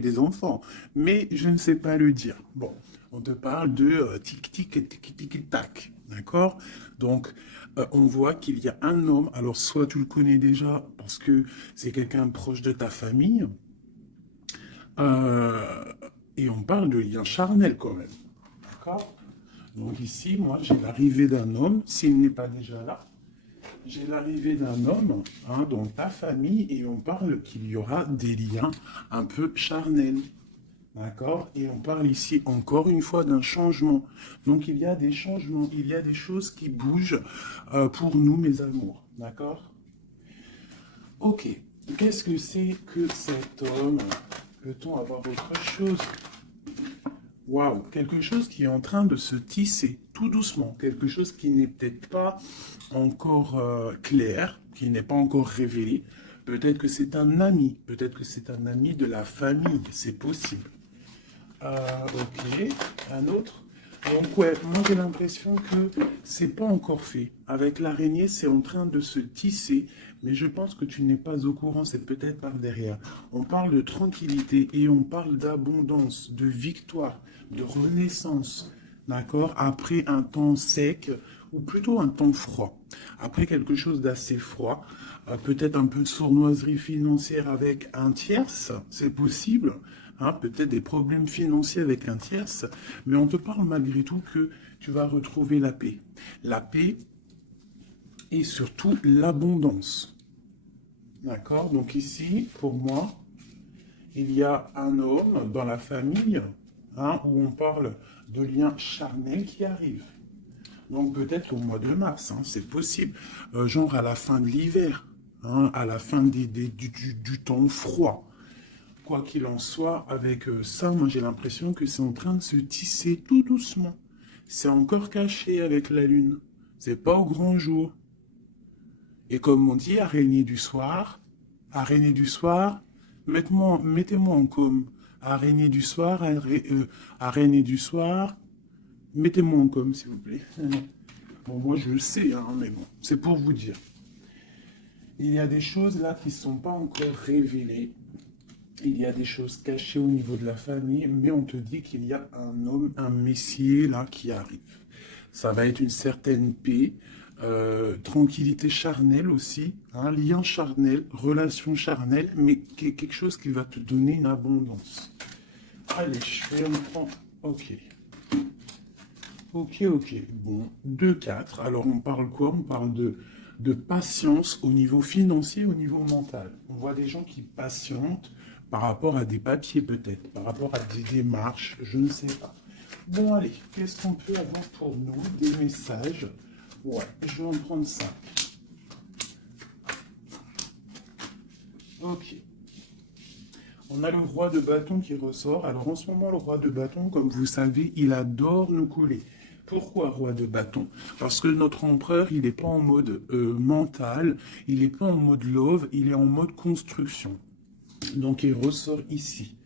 des enfants, mais je ne sais pas le dire. Bon, on te parle de tic-tic et tic-tic-tac, d'accord? Donc, on voit qu'il y a un homme, alors soit tu le connais déjà parce que c'est quelqu'un proche de ta famille, euh, et on parle de lien charnel quand même, d'accord? Donc ici, moi, j'ai l'arrivée d'un homme, s'il n'est pas déjà là, j'ai l'arrivée d'un homme dans ta famille et on parle qu'il y aura des liens un peu charnels. D'accord? Et on parle ici encore une fois d'un changement. Donc il y a des changements, il y a des choses qui bougent pour nous, mes amours. D'accord? Ok. Qu'est-ce que c'est que cet homme? Peut-on avoir autre chose? Waouh! Quelque chose qui est en train de se tisser tout doucement. Quelque chose qui n'est peut-être pas encore clair, qui n'est pas encore révélé. Peut-être que c'est un ami. Peut-être que c'est un ami de la famille. C'est possible. Ok, un autre. Donc ouais, moi j'ai l'impression que c'est pas encore fait. Avec l'araignée, c'est en train de se tisser, mais je pense que tu n'es pas au courant, c'est peut-être par derrière. On parle de tranquillité et on parle d'abondance, de victoire, de renaissance, d'accord? Après un temps sec, ou plutôt un temps froid. Après quelque chose d'assez froid, peut-être un peu de sournoiserie financière avec un tierce, c'est possible, hein, peut-être des problèmes financiers avec un tierce, mais on te parle malgré tout que tu vas retrouver la paix. La paix et surtout l'abondance. D'accord? Donc ici, pour moi, il y a un homme dans la famille où on parle de liens charnels qui arrivent. Donc peut-être au mois de mars, c'est possible. Genre à la fin de l'hiver, à la fin du temps froid. Quoi qu'il en soit, avec ça, moi j'ai l'impression que c'est en train de se tisser tout doucement. C'est encore caché avec la lune. C'est pas au grand jour. Et comme on dit, araignée du soir, mettez-moi en com. Araignée du soir, araignée du soir, mettez-moi en com, s'il vous plaît. Bon, moi je le sais, mais bon, c'est pour vous dire. Il y a des choses là qui ne sont pas encore révélées. Il y a des choses cachées au niveau de la famille, mais on te dit qu'il y a un homme, un messier là qui arrive. Ça va être une certaine paix, tranquillité charnelle aussi, un lien charnel, relation charnelle, mais quelque chose qui va te donner une abondance. Allez, je vais en prendre. Ok. Ok, ok. Bon, 2 4. Alors, on parle quoi? On parle de patience au niveau financier, au niveau mental. On voit des gens qui patientent par rapport à des papiers peut-être, par rapport à des démarches, je ne sais pas. Bon, allez, qu'est-ce qu'on peut avoir pour nous? Des messages. Ouais, je vais en prendre 5. Ok. On a le roi de bâton qui ressort. Alors en ce moment, le roi de bâton, comme vous savez, il adore nous coller. Pourquoi roi de bâton? Parce que notre empereur, il n'est pas en mode mental, il n'est pas en mode love, il est en mode construction. Donc il ressort ici.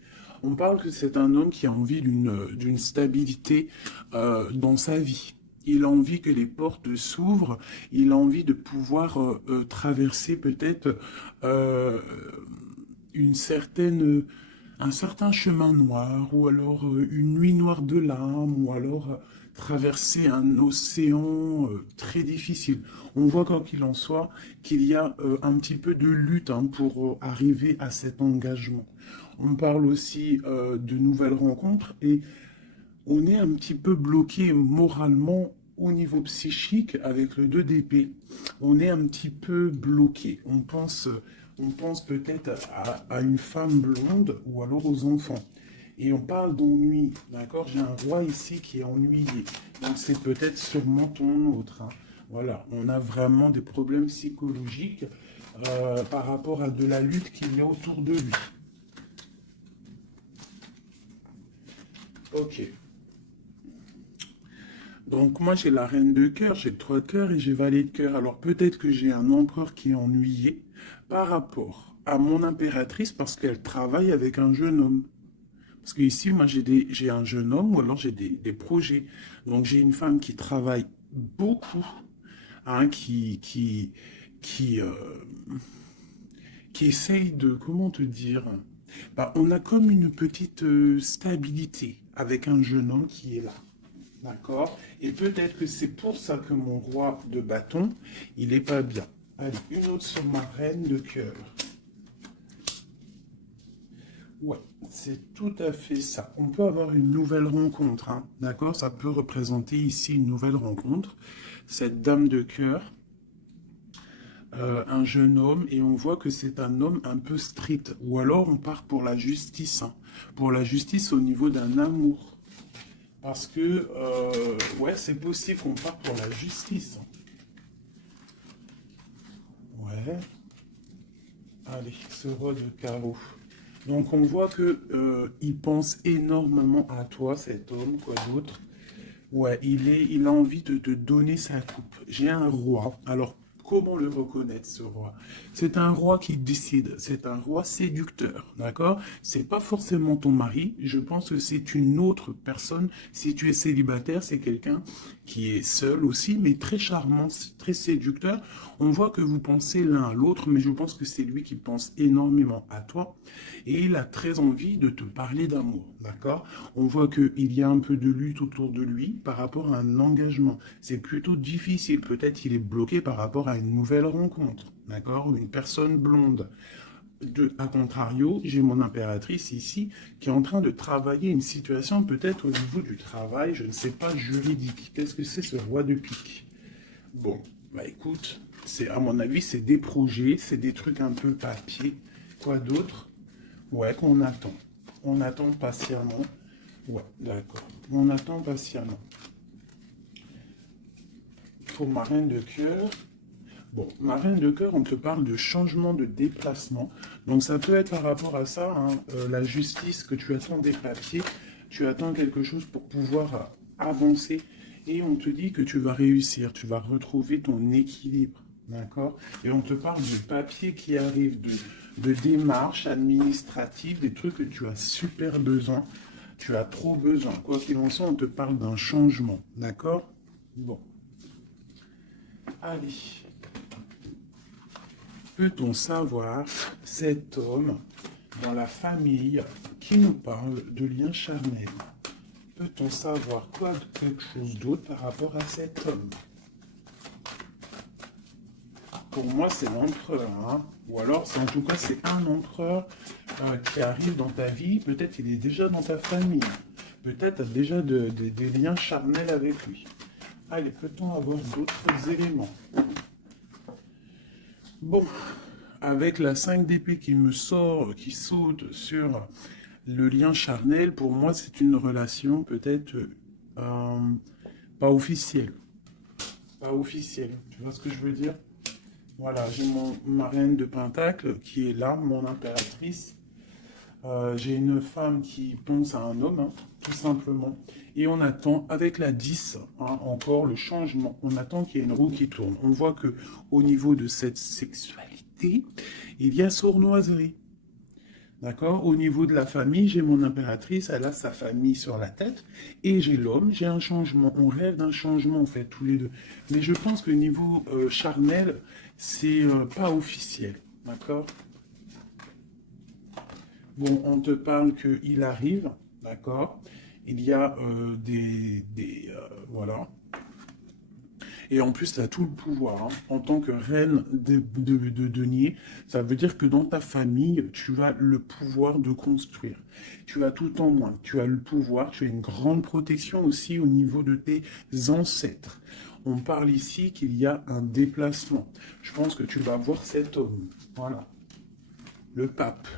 On parle que c'est un homme qui a envie d'une stabilité dans sa vie. Il a envie que les portes s'ouvrent, il a envie de pouvoir traverser peut-être euh, une certaine, un certain chemin noir, ou alors une nuit noire de larmes, ou alors traverser un océan très difficile. On voit quoi qu'il en soit qu'il y a un petit peu de lutte pour arriver à cet engagement. On parle aussi de nouvelles rencontres et on est un petit peu bloqué moralement au niveau psychique avec le 2 d'épée. On est un petit peu bloqué. On pense peut-être à une femme blonde ou alors aux enfants. Et on parle d'ennui, d'accord? J'ai un roi ici qui est ennuyé. Donc c'est peut-être sûrement ton autre. Voilà, on a vraiment des problèmes psychologiques par rapport à de la lutte qu'il y a autour de lui. Ok. Donc moi j'ai la reine de cœur, j'ai le 3 de cœur et j'ai valet de cœur. Alors peut-être que j'ai un empereur qui est ennuyé par rapport à mon impératrice parce qu'elle travaille avec un jeune homme. Parce que ici, moi j'ai un jeune homme ou alors j'ai des projets. Donc j'ai une femme qui travaille beaucoup, hein, qui, qui essaye de, comment te dire? Bah, on a comme une petite stabilité avec un jeune homme qui est là. D'accord? Et peut-être que c'est pour ça que mon roi de bâton, il est pas bien. Allez, une autre sur ma reine de cœur. Ouais, c'est tout à fait ça. On peut avoir une nouvelle rencontre, hein, d'accord? Ça peut représenter ici une nouvelle rencontre. Cette dame de cœur, un jeune homme, et on voit que c'est un homme un peu strict. Ou alors on part pour la justice, hein, pour la justice au niveau d'un amour. Parce que, ouais, c'est possible qu'on parte pour la justice. Ouais. Allez, ce roi de carreau. Donc on voit que il pense énormément à toi, cet homme, quoi d'autre. Ouais, il a envie de te donner sa coupe. J'ai un roi. Alors, comment le reconnaître, ce roi? C'est un roi qui décide. C'est un roi séducteur, d'accord? C'est pas forcément ton mari. Je pense que c'est une autre personne. Si tu es célibataire, c'est quelqu'un qui est seul aussi, mais très charmant, très séducteur. On voit que vous pensez l'un à l'autre, mais je pense que c'est lui qui pense énormément à toi. Et il a très envie de te parler d'amour, d'accord? On voit qu'il y a un peu de lutte autour de lui par rapport à un engagement. C'est plutôt difficile. Peut-être qu'il est bloqué par rapport à une nouvelle rencontre, d'accord? Une personne blonde. A contrario, j'ai mon impératrice ici qui est en train de travailler une situation peut-être au niveau du travail, je ne sais pas, juridique. Qu'est-ce que c'est ce roi de pique? Bon, bah écoute, à mon avis, c'est des projets, c'est des trucs un peu papier. Quoi d'autre? Ouais, qu'on attend. On attend patiemment. Ouais, d'accord. On attend patiemment. Pour ma reine de cœur. Bon, ma reine de cœur, on te parle de changement de déplacement. Donc ça peut être par rapport à ça, hein, la justice, que tu attends des papiers, tu attends quelque chose pour pouvoir avancer. Et on te dit que tu vas réussir, tu vas retrouver ton équilibre. D'accord? Et on te parle de papiers qui arrivent, de démarches administratives, des trucs que tu as super besoin. Tu as trop besoin. Quoi qu'il en soit, on te parle d'un changement. D'accord? Bon. Allez. Peut-on savoir cet homme dans la famille qui nous parle de liens charnels? Peut-on savoir quelque chose d'autre par rapport à cet homme? Pour moi, c'est l'empereur, hein? Ou alors, en tout cas, c'est un empereur qui arrive dans ta vie. Peut-être il est déjà dans ta famille. Peut-être déjà des liens charnels avec lui. Allez, peut-on avoir d'autres éléments? Bon, avec la 5 d'épée qui me sort, qui saute sur le lien charnel, pour moi, c'est une relation peut-être pas officielle. Pas officielle. Tu vois ce que je veux dire? Voilà, j'ai ma reine de Pentacle qui est là, mon impératrice. J'ai une femme qui pense à un homme, hein, tout simplement. Et on attend, avec la 10, hein, encore le changement. On attend qu'il y ait une roue qui tourne. On voit que au niveau de cette sexualité, il y a sournoiserie. D'accord? Au niveau de la famille, j'ai mon impératrice, elle a sa famille sur la tête. Et j'ai l'homme, j'ai un changement. On rêve d'un changement, en fait, tous les deux. Mais je pense que niveau charnel, c'est pas officiel. D'accord? Bon, on te parle qu'il arrive, d'accord? Il y a voilà. Et en plus, tu as tout le pouvoir, hein. En tant que reine de denier, ça veut dire que dans ta famille, tu as le pouvoir de construire. Tu as tout en moins. Tu as le pouvoir, tu as une grande protection aussi au niveau de tes ancêtres. On parle ici qu'il y a un déplacement. Je pense que tu vas voir cet homme. Voilà. Le pape.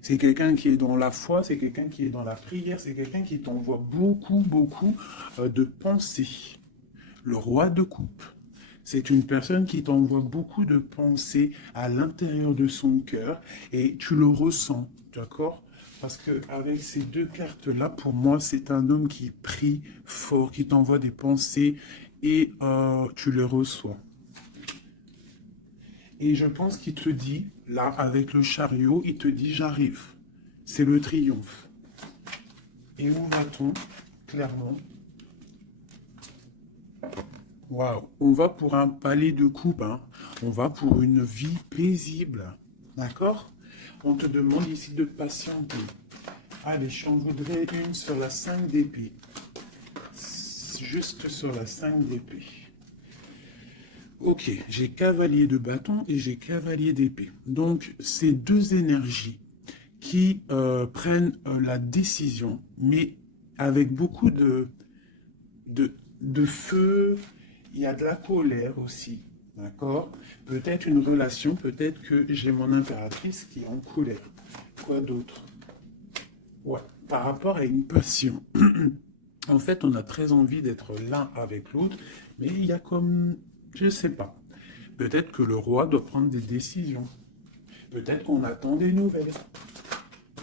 C'est quelqu'un qui est dans la foi, c'est quelqu'un qui est dans la prière, c'est quelqu'un qui t'envoie beaucoup, beaucoup de pensées. Le roi de coupe. C'est une personne qui t'envoie beaucoup de pensées à l'intérieur de son cœur et tu le ressens, d'accord? Parce que avec ces deux cartes-là, pour moi, c'est un homme qui prie fort, qui t'envoie des pensées et tu les reçois. Et je pense qu'il te dit, là, avec le chariot, il te dit, j'arrive. C'est le triomphe. Et où va-t-on, clairement? Waouh, on va pour un palais de coupe, hein. On va pour une vie paisible, d'accord? On te demande ici de patienter. Allez, j'en voudrais une sur la 5 d'épée. Juste sur la 5 d'épée. Ok, j'ai cavalier de bâton et j'ai cavalier d'épée. Donc, c'est deux énergies qui prennent la décision, mais avec beaucoup de feu. Il y a de la colère aussi, d'accord? Peut-être une relation, peut-être que j'ai mon impératrice qui est en colère. Quoi d'autre? Ouais, par rapport à une passion. En fait, on a très envie d'être l'un avec l'autre, mais il y a comme, je sais pas. Peut-être que le roi doit prendre des décisions. Peut-être qu'on attend des nouvelles.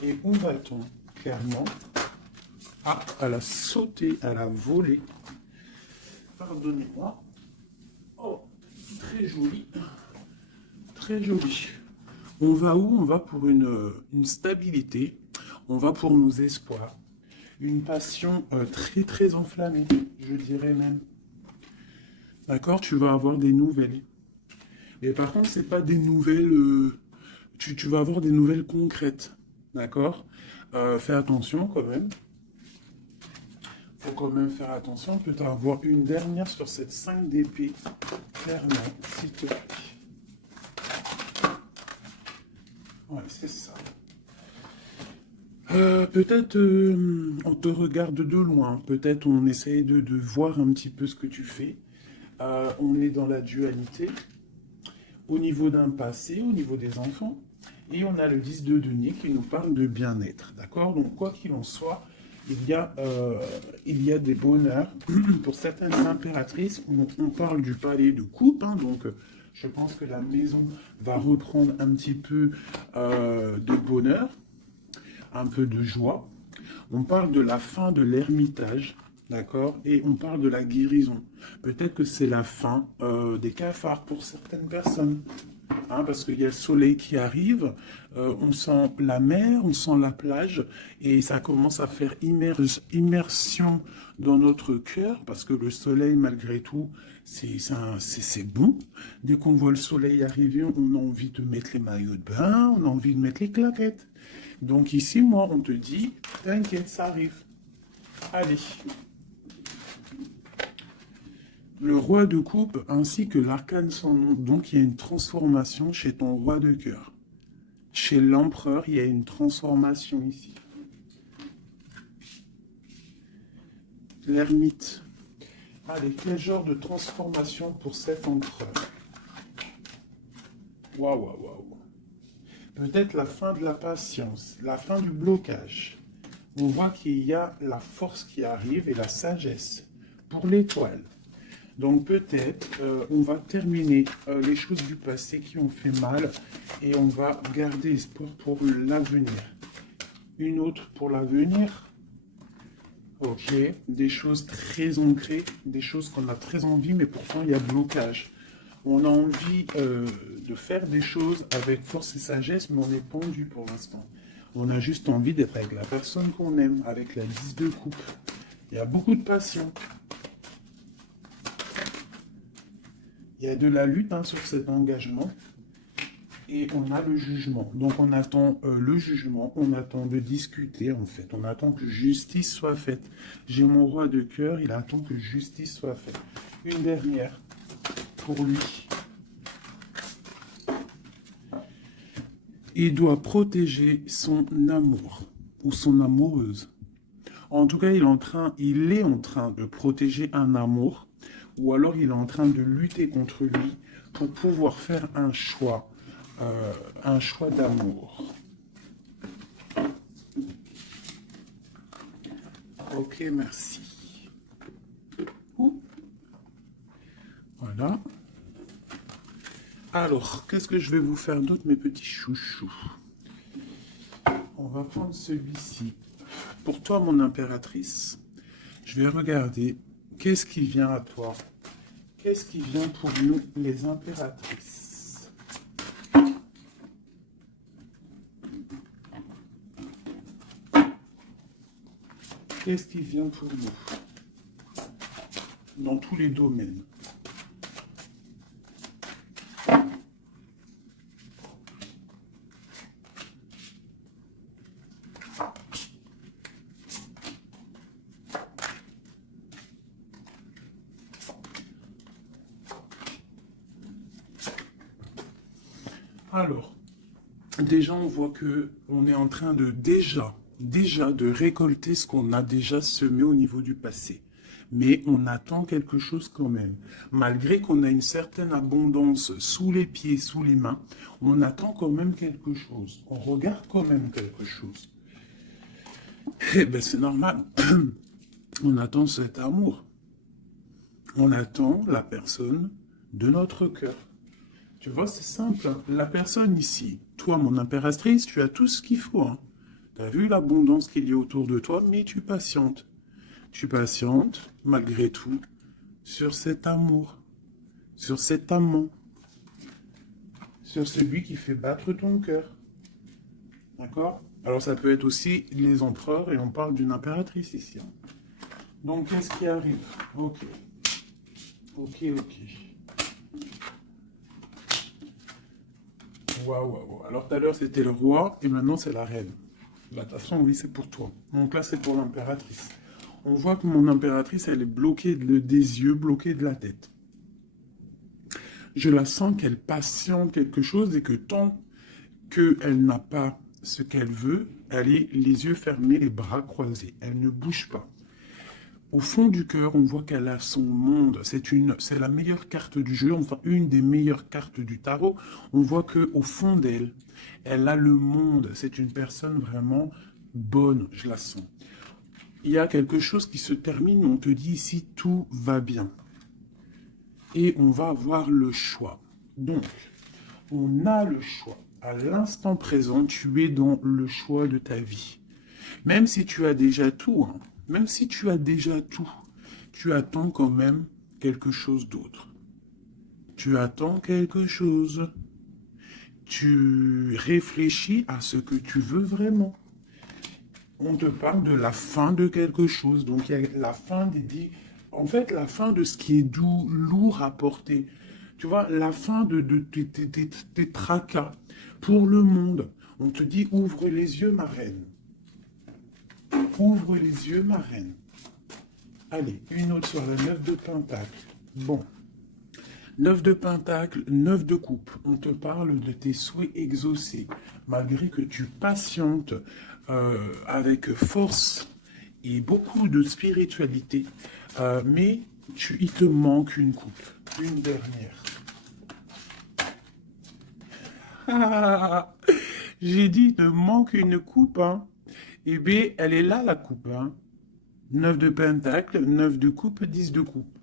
Et où va-t-on? Clairement. Ah, elle a sauté, elle a volé. Pardonnez-moi. Oh, très joli. Très joli. On va où? On va pour une stabilité. On va pour nos espoirs. Une passion très très enflammée, je dirais même. D'accord? Tu vas avoir des nouvelles. Mais par contre, c'est pas des nouvelles... tu vas avoir des nouvelles concrètes. D'accord? Fais attention quand même. Faut quand même faire attention. Peut avoir une dernière sur cette 5 d'épée. Clairement, s'il te plaît. Ouais, c'est ça. Peut-être on te regarde de loin. Peut-être on essaye de voir un petit peu ce que tu fais. On est dans la dualité. Au niveau d'un passé, au niveau des enfants. Et on a le 10 de denier qui nous parle de bien-être. D'accord? Donc, quoi qu'il en soit, il y a des bonheurs. Pour certaines impératrices, on parle du palais de coupe. Hein, donc, je pense que la maison va reprendre un petit peu de bonheur, un peu de joie. On parle de la fin de l'ermitage. D'accord? Et on parle de la guérison. Peut-être que c'est la fin des cafards pour certaines personnes. Hein, parce qu'il y a le soleil qui arrive, on sent la mer, on sent la plage, et ça commence à faire immersion dans notre cœur, parce que le soleil, malgré tout, c'est bon. Dès qu'on voit le soleil arriver, on a envie de mettre les maillots de bain, on a envie de mettre les claquettes. Donc ici, moi, on te dit, t'inquiète, ça arrive. Allez. Le roi de coupe ainsi que l'arcane sans nom. Donc il y a une transformation chez ton roi de cœur. Chez l'empereur, il y a une transformation ici. L'ermite. Allez, quel genre de transformation pour cet empereur? Waouh, waouh, waouh. Peut-être la fin de la patience, la fin du blocage. On voit qu'il y a la force qui arrive et la sagesse pour l'étoile. Donc peut-être on va terminer les choses du passé qui ont fait mal et on va garder espoir pour l'avenir. Une autre pour l'avenir. Ok, des choses très ancrées, des choses qu'on a très envie, mais pourtant il y a blocage. On a envie de faire des choses avec force et sagesse, mais on est pendu pour l'instant. On a juste envie d'être avec la personne qu'on aime, avec la 10 de coupe. Il y a beaucoup de passion. Il y a de la lutte sur cet engagement et on a le jugement. Donc on attend le jugement, on attend de discuter en fait. On attend que justice soit faite. J'ai mon roi de cœur, il attend que justice soit faite. Une dernière pour lui. Il doit protéger son amour ou son amoureuse. En tout cas, il est en train de protéger un amour ou alors il est en train de lutter contre lui pour pouvoir faire un choix d'amour. Ok, merci. Ouh. Voilà. Alors, qu'est-ce que je vais vous faire d'autre, mes petits chouchous? On va prendre celui-ci. Pour toi, mon impératrice, je vais regarder qu'est-ce qui vient à toi. Qu'est-ce qui vient pour nous, les impératrices? Qu'est-ce qui vient pour nous? Dans tous les domaines. Alors, déjà, on voit que on est en train de déjà de récolter ce qu'on a déjà semé au niveau du passé. Mais on attend quelque chose quand même. Malgré qu'on a une certaine abondance sous les pieds, sous les mains, on attend quand même quelque chose. On regarde quand même quelque chose. Eh bien, c'est normal. On attend cet amour. On attend la personne de notre cœur. Tu vois, c'est simple. La personne ici, toi, mon impératrice, tu as tout ce qu'il faut. Hein. Tu as vu l'abondance qu'il y a autour de toi, mais tu patientes. Tu patientes, malgré tout, sur cet amour, sur cet amant, sur celui qui fait battre ton cœur. D'accord? Alors, ça peut être aussi les empereurs, et on parle d'une impératrice ici. Hein. Donc, qu'est-ce qui arrive? Ok. Waouh. Alors, tout à l'heure, c'était le roi, et maintenant, c'est la reine. Bah, de toute façon, oui, c'est pour toi. Donc là, c'est pour l'impératrice. On voit que mon impératrice, elle est bloquée des yeux, bloquée de la tête. Je la sens qu'elle patiente quelque chose et que tant qu'elle n'a pas ce qu'elle veut, elle est les yeux fermés, les bras croisés. Elle ne bouge pas. Au fond du cœur, on voit qu'elle a son monde. C'est la meilleure carte du jeu, enfin une des meilleures cartes du tarot. On voit qu'au fond d'elle, elle a le monde. C'est une personne vraiment bonne, je la sens. Il y a quelque chose qui se termine, on te dit ici, tout va bien. Et on va avoir le choix. Donc, on a le choix. À l'instant présent, tu es dans le choix de ta vie. Même si tu as déjà tout, hein, même si tu as déjà tout, tu attends quand même quelque chose d'autre. Tu attends quelque chose. Tu réfléchis à ce que tu veux vraiment. On te parle de la fin de quelque chose. Donc, il y a la fin en fait, la fin de ce qui est doux, lourd à porter. Tu vois, la fin de tes tracas pour le monde. On te dit, ouvre les yeux, ma reine. Ouvre les yeux, ma reine. Allez, une autre sur la 9 de Pentacle. Bon. 9 de Pentacle, 9 de coupe. On te parle de tes souhaits exaucés. Malgré que tu patientes avec force et beaucoup de spiritualité. Mais il te manque une coupe. Une dernière. J'ai dit, il te manque une coupe. Hein. Eh bien, elle est là, la coupe. Hein. 9 de Pentacle, 9 de coupe, 10 de coupe.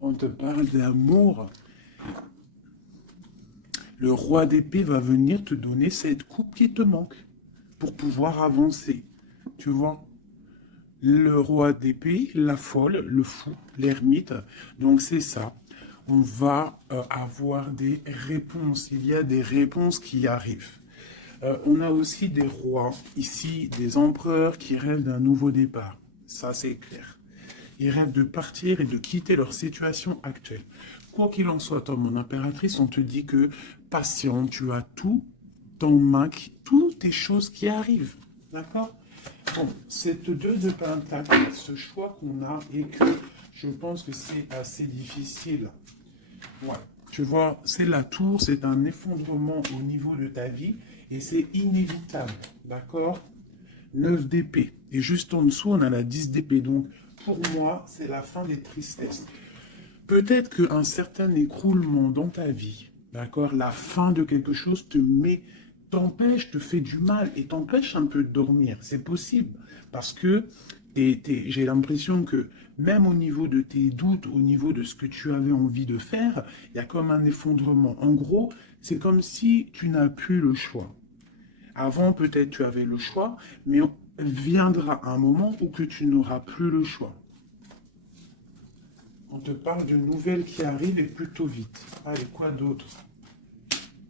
On te parle d'amour. Le roi d'épée va venir te donner cette coupe qui te manque pour pouvoir avancer. Tu vois? Le roi d'épée, la folle, le fou, l'ermite. Donc c'est ça. On va avoir des réponses. Il y a des réponses qui arrivent. On a aussi des rois, ici, des empereurs qui rêvent d'un nouveau départ. Ça, c'est clair. Ils rêvent de partir et de quitter leur situation actuelle. Quoi qu'il en soit, toi, mon impératrice, on te dit que patient, tu as tout en main, toutes tes choses qui arrivent. D'accord? Bon, cette 2 de Pentacle, ce choix qu'on a et que je pense que c'est assez difficile. Ouais. Tu vois, c'est la tour, c'est un effondrement au niveau de ta vie et c'est inévitable. D'accord? 9 d'épée. Et juste en dessous, on a la 10 d'épée. Donc, pour moi, c'est la fin des tristesses. Peut-être qu'un certain écroulement dans ta vie, d'accord, la fin de quelque chose t'empêche, te fait du mal et t'empêche un peu de dormir. C'est possible. Parce que j'ai l'impression que même au niveau de tes doutes, au niveau de ce que tu avais envie de faire, il y a comme un effondrement. En gros, c'est comme si tu n'as plus le choix. Avant, peut-être tu avais le choix, mais viendra un moment où que tu n'auras plus le choix. On te parle de nouvelles qui arrivent et plutôt vite. Allez, quoi d'autre?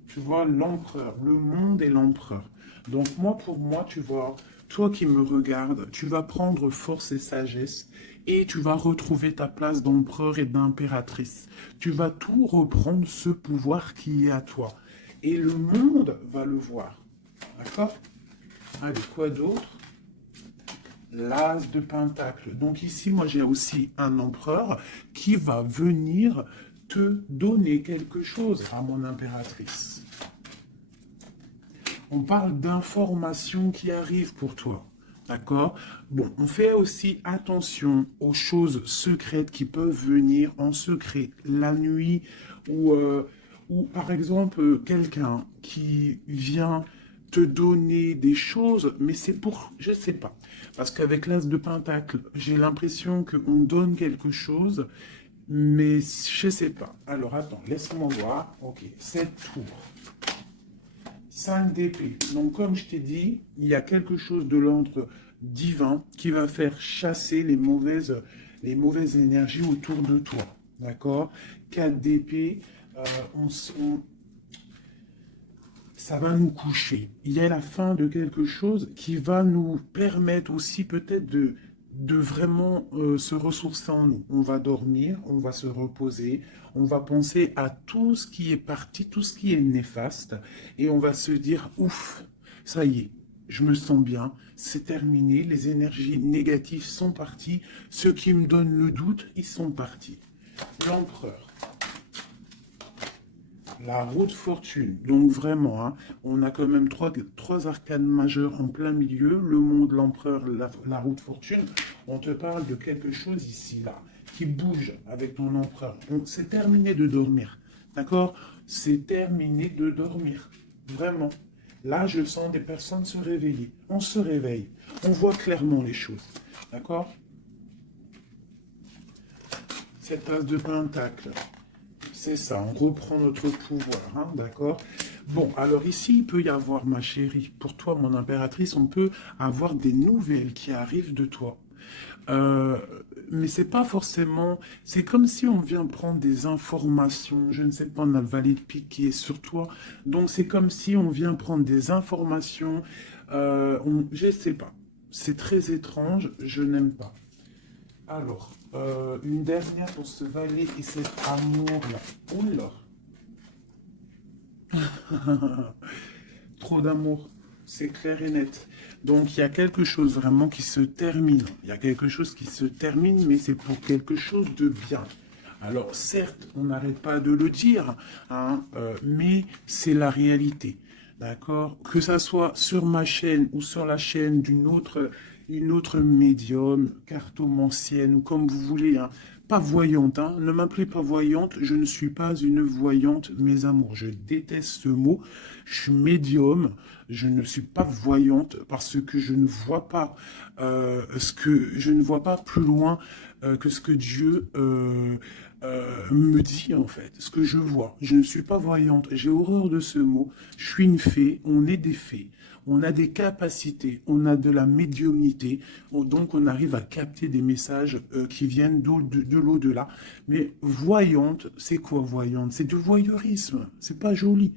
Tu vois, l'empereur, le monde et l'empereur. Donc moi, pour moi, tu vois, toi qui me regardes, tu vas prendre force et sagesse et tu vas retrouver ta place d'empereur et d'impératrice. Tu vas tout reprendre ce pouvoir qui est à toi. Et le monde va le voir. D'accord? Allez, quoi d'autre? L'as de Pentacle. Donc ici, moi, j'ai aussi un empereur qui va venir te donner quelque chose à mon impératrice. On parle d'informations qui arrivent pour toi. D'accord? Bon, on fait aussi attention aux choses secrètes qui peuvent venir en secret la nuit ou par exemple, quelqu'un qui vient te donner des choses, mais c'est pour, je sais pas. Parce qu'avec l'As de Pentacle, j'ai l'impression qu'on donne quelque chose, mais je sais pas. Alors attends, laisse-moi voir. Ok, 7 tours. 5 d'épée. Donc, comme je t'ai dit, il y a quelque chose de l'ordre divin qui va faire chasser les mauvaises énergies autour de toi. D'accord? 4 d'épée, ça va nous coucher. Il y a la fin de quelque chose qui va nous permettre aussi peut-être de vraiment se ressourcer en nous. On va dormir, on va se reposer, on va penser à tout ce qui est parti, tout ce qui est néfaste, et on va se dire, ouf, ça y est, je me sens bien, c'est terminé, les énergies négatives sont parties, ceux qui me donnent le doute, ils sont partis. L'empereur. La roue de fortune. Donc vraiment, hein, on a quand même trois arcanes majeures en plein milieu. Le monde, l'empereur, la roue de fortune. On te parle de quelque chose ici, là, qui bouge avec ton empereur. Donc c'est terminé de dormir. D'accord? C'est terminé de dormir. Vraiment. Là, je sens des personnes se réveiller. On se réveille. On voit clairement les choses. D'accord? Cette as de pentacle. C'est ça, on reprend notre pouvoir, hein, d'accord? Bon, alors ici, il peut y avoir, ma chérie, pour toi, mon impératrice, on peut avoir des nouvelles qui arrivent de toi. Euh, mais c'est pas forcément... C'est comme si on vient prendre des informations, je ne sais pas, on a le valet de pique qui est sur toi. Donc c'est comme si on vient prendre des informations, je sais pas. C'est très étrange, je n'aime pas. Alors, une dernière pour ce valet et cet amour-là. Oula! Trop d'amour, c'est clair et net. Donc, il y a quelque chose vraiment qui se termine. Il y a quelque chose qui se termine, mais c'est pour quelque chose de bien. Alors, certes, on n'arrête pas de le dire, hein, mais c'est la réalité. D'accord? Que ça soit sur ma chaîne ou sur la chaîne une autre médium, cartomancienne ou comme vous voulez, hein. Pas voyante, hein. Ne m'appelez pas voyante, je ne suis pas une voyante, mes amours. Je déteste ce mot. Je suis médium, je ne suis pas voyante parce que je ne vois pas je ne vois pas plus loin que ce que Dieu me dit en fait, ce que je vois. Je ne suis pas voyante, j'ai horreur de ce mot. Je suis une fée, on est des fées. On a des capacités, on a de la médiumnité, donc on arrive à capter des messages qui viennent de l'au-delà. Mais voyante, c'est quoi voyante? C'est du voyeurisme, c'est pas joli.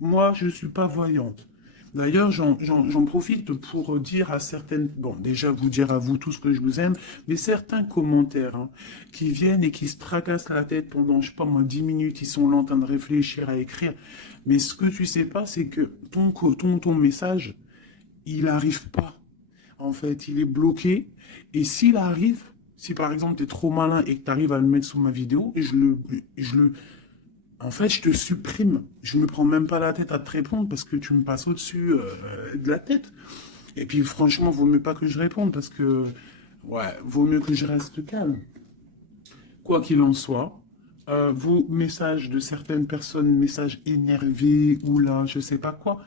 Moi, je ne suis pas voyante. D'ailleurs, j'en profite pour dire à certaines, bon, déjà vous dire à vous tous que je vous aime, mais certains commentaires hein, qui viennent et qui se tracassent la tête pendant, je sais pas moi, 10 minutes, ils sont là en train de réfléchir à écrire. Mais ce que tu sais pas, c'est que ton message, il n'arrive pas. En fait, il est bloqué. Et s'il arrive, si par exemple tu es trop malin et que tu arrives à le mettre sous ma vidéo, en fait, je te supprime. Je me prends même pas la tête à te répondre parce que tu me passes au-dessus de la tête. Et puis, franchement, vaut mieux pas que je réponde parce que, ouais, vaut mieux que je reste calme. Quoi qu'il en soit, vos messages de certaines personnes, messages énervés ou là, je sais pas quoi,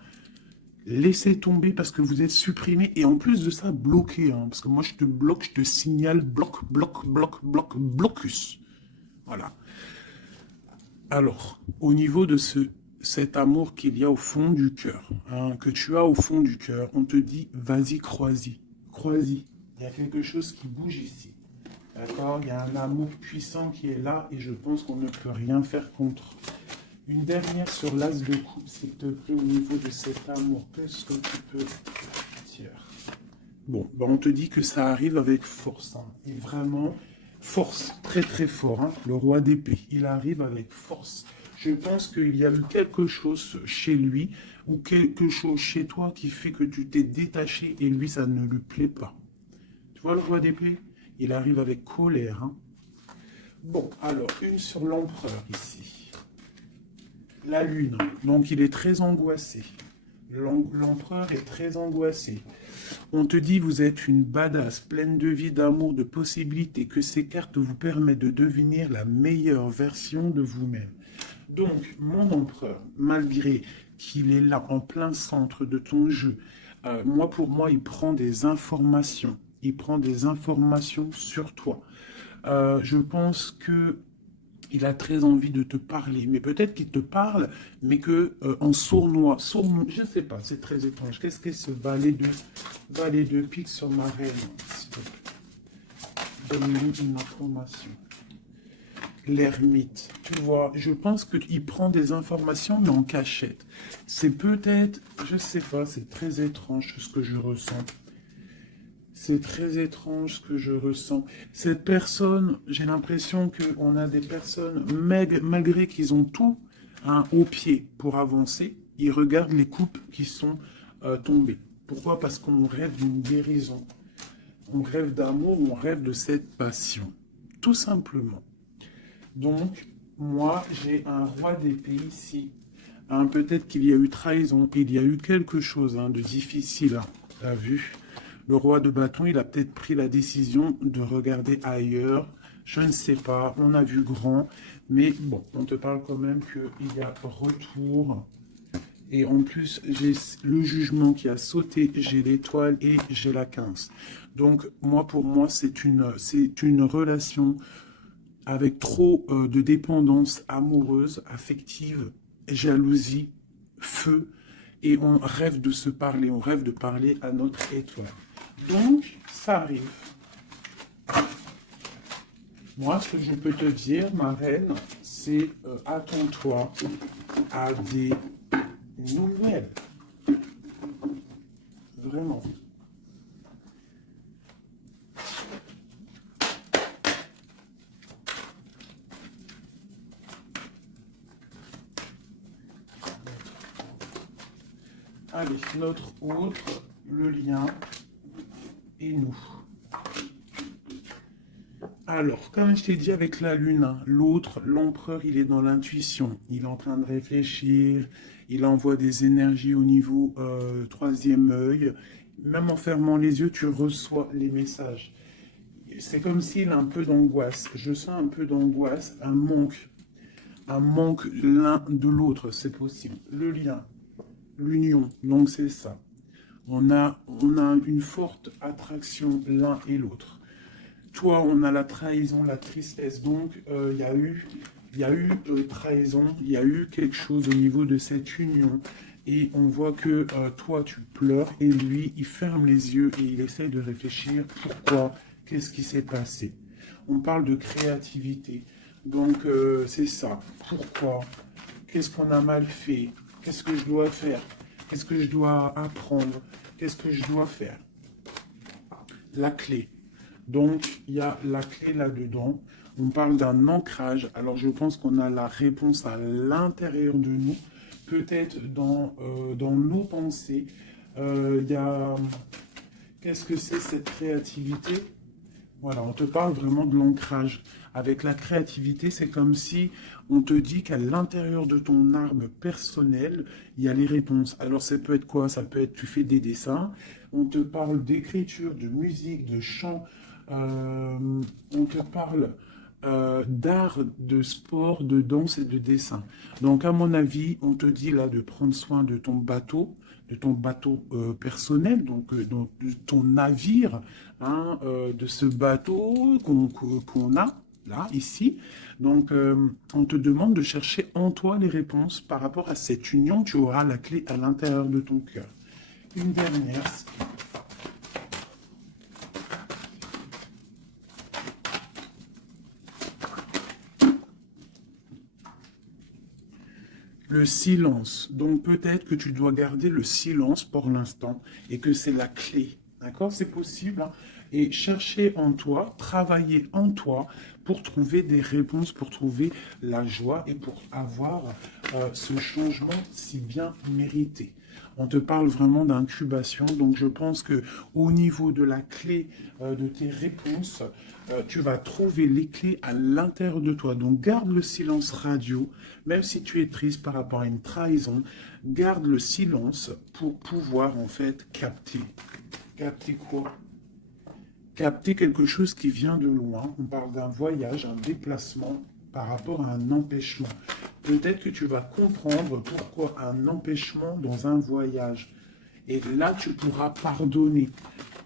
laissez tomber parce que vous êtes supprimé et en plus de ça, bloqué. Hein, parce que moi, je te bloque, je te signale bloc, bloc, bloc, bloc, blocus. Voilà. Alors, au niveau de cet amour qu'il y a au fond du cœur, hein, que tu as au fond du cœur, on te dit, vas-y, crois-y. Crois-y. Il y a quelque chose qui bouge ici. D'accord? Il y a un amour puissant qui est là et je pense qu'on ne peut rien faire contre. Une dernière sur l'as de coupe, s'il te plaît, au niveau de cet amour. Qu'est-ce que tu peux dire? Bon, ben on te dit que ça arrive avec force. Hein, et vraiment, force, très très fort. Hein, le roi d'épée, il arrive avec force. Je pense qu'il y a eu quelque chose chez lui ou quelque chose chez toi qui fait que tu t'es détaché et lui, ça ne lui plaît pas. Tu vois le roi d'épée? Il arrive avec colère. Hein. Bon, alors, une sur l'empereur ici. La lune, donc il est très angoissé. L'empereur est très angoissé. On te dit, vous êtes une badass, pleine de vie, d'amour, de possibilités, que ces cartes vous permettent de devenir la meilleure version de vous-même. Donc, mon empereur, malgré qu'il est là, en plein centre de ton jeu, pour moi, il prend des informations. Il prend des informations sur toi. Je pense que il a très envie de te parler, mais peut-être qu'il te parle, mais que en sournois, je ne sais pas, c'est très étrange. Qu'est-ce que ce valet de pique sur ma reine? Donne-moi une information. L'ermite, tu vois, je pense qu'il prend des informations, mais en cachette. C'est peut-être, je ne sais pas, c'est très étrange ce que je ressens. C'est très étrange ce que je ressens. Cette personne, j'ai l'impression qu'on a des personnes, malgré qu'ils ont tout au pied pour avancer, ils regardent les coupes qui sont tombées. Pourquoi? Parce qu'on rêve d'une guérison. On rêve d'amour, on rêve de cette passion. Tout simplement. Donc, moi, j'ai un roi d'épée ici. Peut-être qu'il y a eu trahison, il y a eu quelque chose de difficile, t'as vu? Le roi de bâton, il a peut-être pris la décision de regarder ailleurs. Je ne sais pas, on a vu grand. Mais bon, on te parle quand même qu'il y a retour. Et en plus, j'ai le jugement qui a sauté, j'ai l'étoile et j'ai la 15. Donc, pour moi, c'est une relation avec trop de dépendance amoureuse, affective, jalousie, feu. Et on rêve de se parler, on rêve de parler à notre étoile. Donc, ça arrive. Moi, ce que je peux te dire, ma reine, c'est attends-toi à des nouvelles. Vraiment. Allez, notre autre, le lien et nous. Alors, comme je t'ai dit avec la lune, l'autre, l'empereur, il est dans l'intuition. Il est en train de réfléchir, il envoie des énergies au niveau troisième œil. Même en fermant les yeux, tu reçois les messages. C'est comme s'il a un peu d'angoisse. Je sens un peu d'angoisse, un manque l'un de l'autre, c'est possible. Le lien, l'union, donc c'est ça. On a une forte attraction l'un et l'autre. Toi, on a la trahison, la tristesse. Donc, il y a eu trahison, il y a eu quelque chose au niveau de cette union. Et on voit que toi, tu pleures et lui, il ferme les yeux et il essaie de réfléchir. Pourquoi? Qu'est-ce qui s'est passé? On parle de créativité. Donc, c'est ça. Pourquoi? Qu'est-ce qu'on a mal fait? Qu'est-ce que je dois faire? Qu'est-ce que je dois apprendre? Qu'est-ce que je dois faire? La clé. Donc, il y a la clé là-dedans. On parle d'un ancrage. Alors, je pense qu'on a la réponse à l'intérieur de nous. Peut-être dans nos pensées. Qu'est-ce que c'est cette créativité? Voilà, on te parle vraiment de l'ancrage. Avec la créativité, c'est comme si on te dit qu'à l'intérieur de ton arbre personnel, il y a les réponses. Alors, ça peut être quoi? Ça peut être, tu fais des dessins, on te parle d'écriture, de musique, de chant, on te parle d'art, de sport, de danse et de dessin. Donc, à mon avis, on te dit là de prendre soin de ton bateau personnel, donc de ton navire, de ce bateau qu'on a là, ici. Donc, on te demande de chercher en toi les réponses par rapport à cette union. Tu auras la clé à l'intérieur de ton cœur. Une dernière. Le silence. Donc peut-être que tu dois garder le silence pour l'instant et que c'est la clé. D'accord? C'est possible. Et chercher en toi, travailler en toi pour trouver des réponses, pour trouver la joie et pour avoir ce changement si bien mérité. On te parle vraiment d'incubation. Donc, je pense que au niveau de la clé de tes réponses, tu vas trouver les clés à l'intérieur de toi. Donc, garde le silence radio, même si tu es triste par rapport à une trahison. Garde le silence pour pouvoir, en fait, capter. Capter quoi? Capter quelque chose qui vient de loin. On parle d'un voyage, un déplacement par rapport à un empêchement. Peut-être que tu vas comprendre pourquoi un empêchement dans un voyage. Et là, tu pourras pardonner.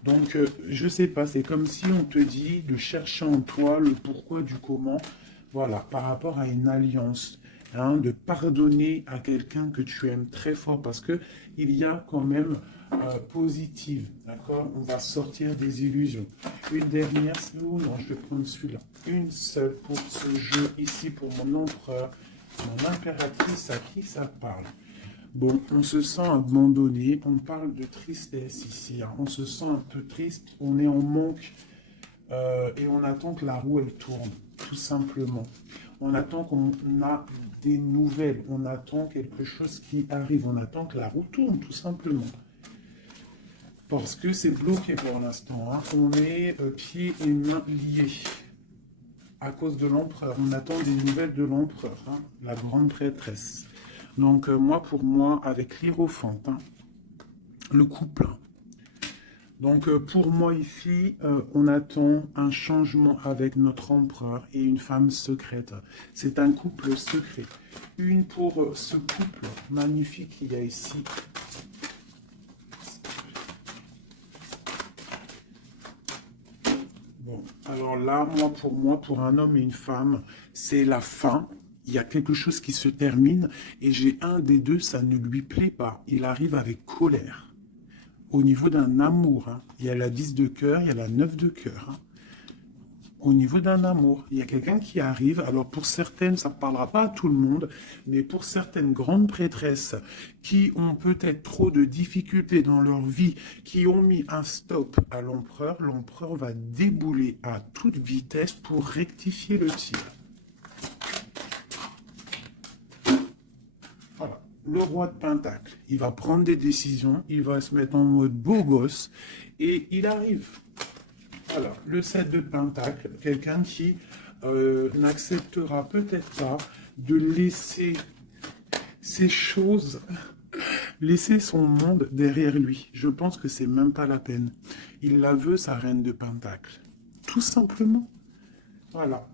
Donc, je sais pas, c'est comme si on te dit de chercher en toi le pourquoi du comment. Voilà, par rapport à une alliance. Hein, de pardonner à quelqu'un que tu aimes très fort parce que il y a quand même positive, d'accord? On va sortir des illusions. Une dernière, c'est où? Non, je vais prendre celui-là. Une seule pour ce jeu ici, pour mon empereur, mon impératrice, à qui ça parle? Bon, on se sent abandonné, on parle de tristesse ici, hein. On se sent un peu triste, on est en manque et on attend que la roue elle tourne, tout simplement. On attend qu'on a des nouvelles, on attend quelque chose qui arrive, on attend que la roue tourne, tout simplement. Parce que c'est bloqué pour l'instant, hein. On est pieds et mains liés à cause de l'empereur. On attend des nouvelles de l'empereur, hein, la grande prêtresse. Donc moi, pour moi, avec l'Hiérophante, hein, le couple. Donc pour moi ici, on attend un changement avec notre empereur et une femme secrète. C'est un couple secret. Une pour ce couple magnifique qu'il y a ici. Bon, alors là, moi, pour un homme et une femme, c'est la fin. Il y a quelque chose qui se termine et j'ai un des deux, ça ne lui plaît pas. Il arrive avec colère. Au niveau d'un amour, hein, il y a la 10 de cœur, il y a la 9 de cœur. Hein. Au niveau d'un amour, il y a quelqu'un qui arrive. Alors pour certaines, ça ne parlera pas à tout le monde, mais pour certaines grandes prêtresses qui ont peut-être trop de difficultés dans leur vie, qui ont mis un stop à l'empereur va débouler à toute vitesse pour rectifier le tir. Voilà. Le roi de Pentacle, il va prendre des décisions, il va se mettre en mode beau gosse et il arrive. Voilà, le 7 de Pentacle, quelqu'un qui n'acceptera peut-être pas de laisser ces choses, laisser son monde derrière lui. Je pense que c'est même pas la peine. Il la veut, sa reine de Pentacle. Tout simplement. Voilà.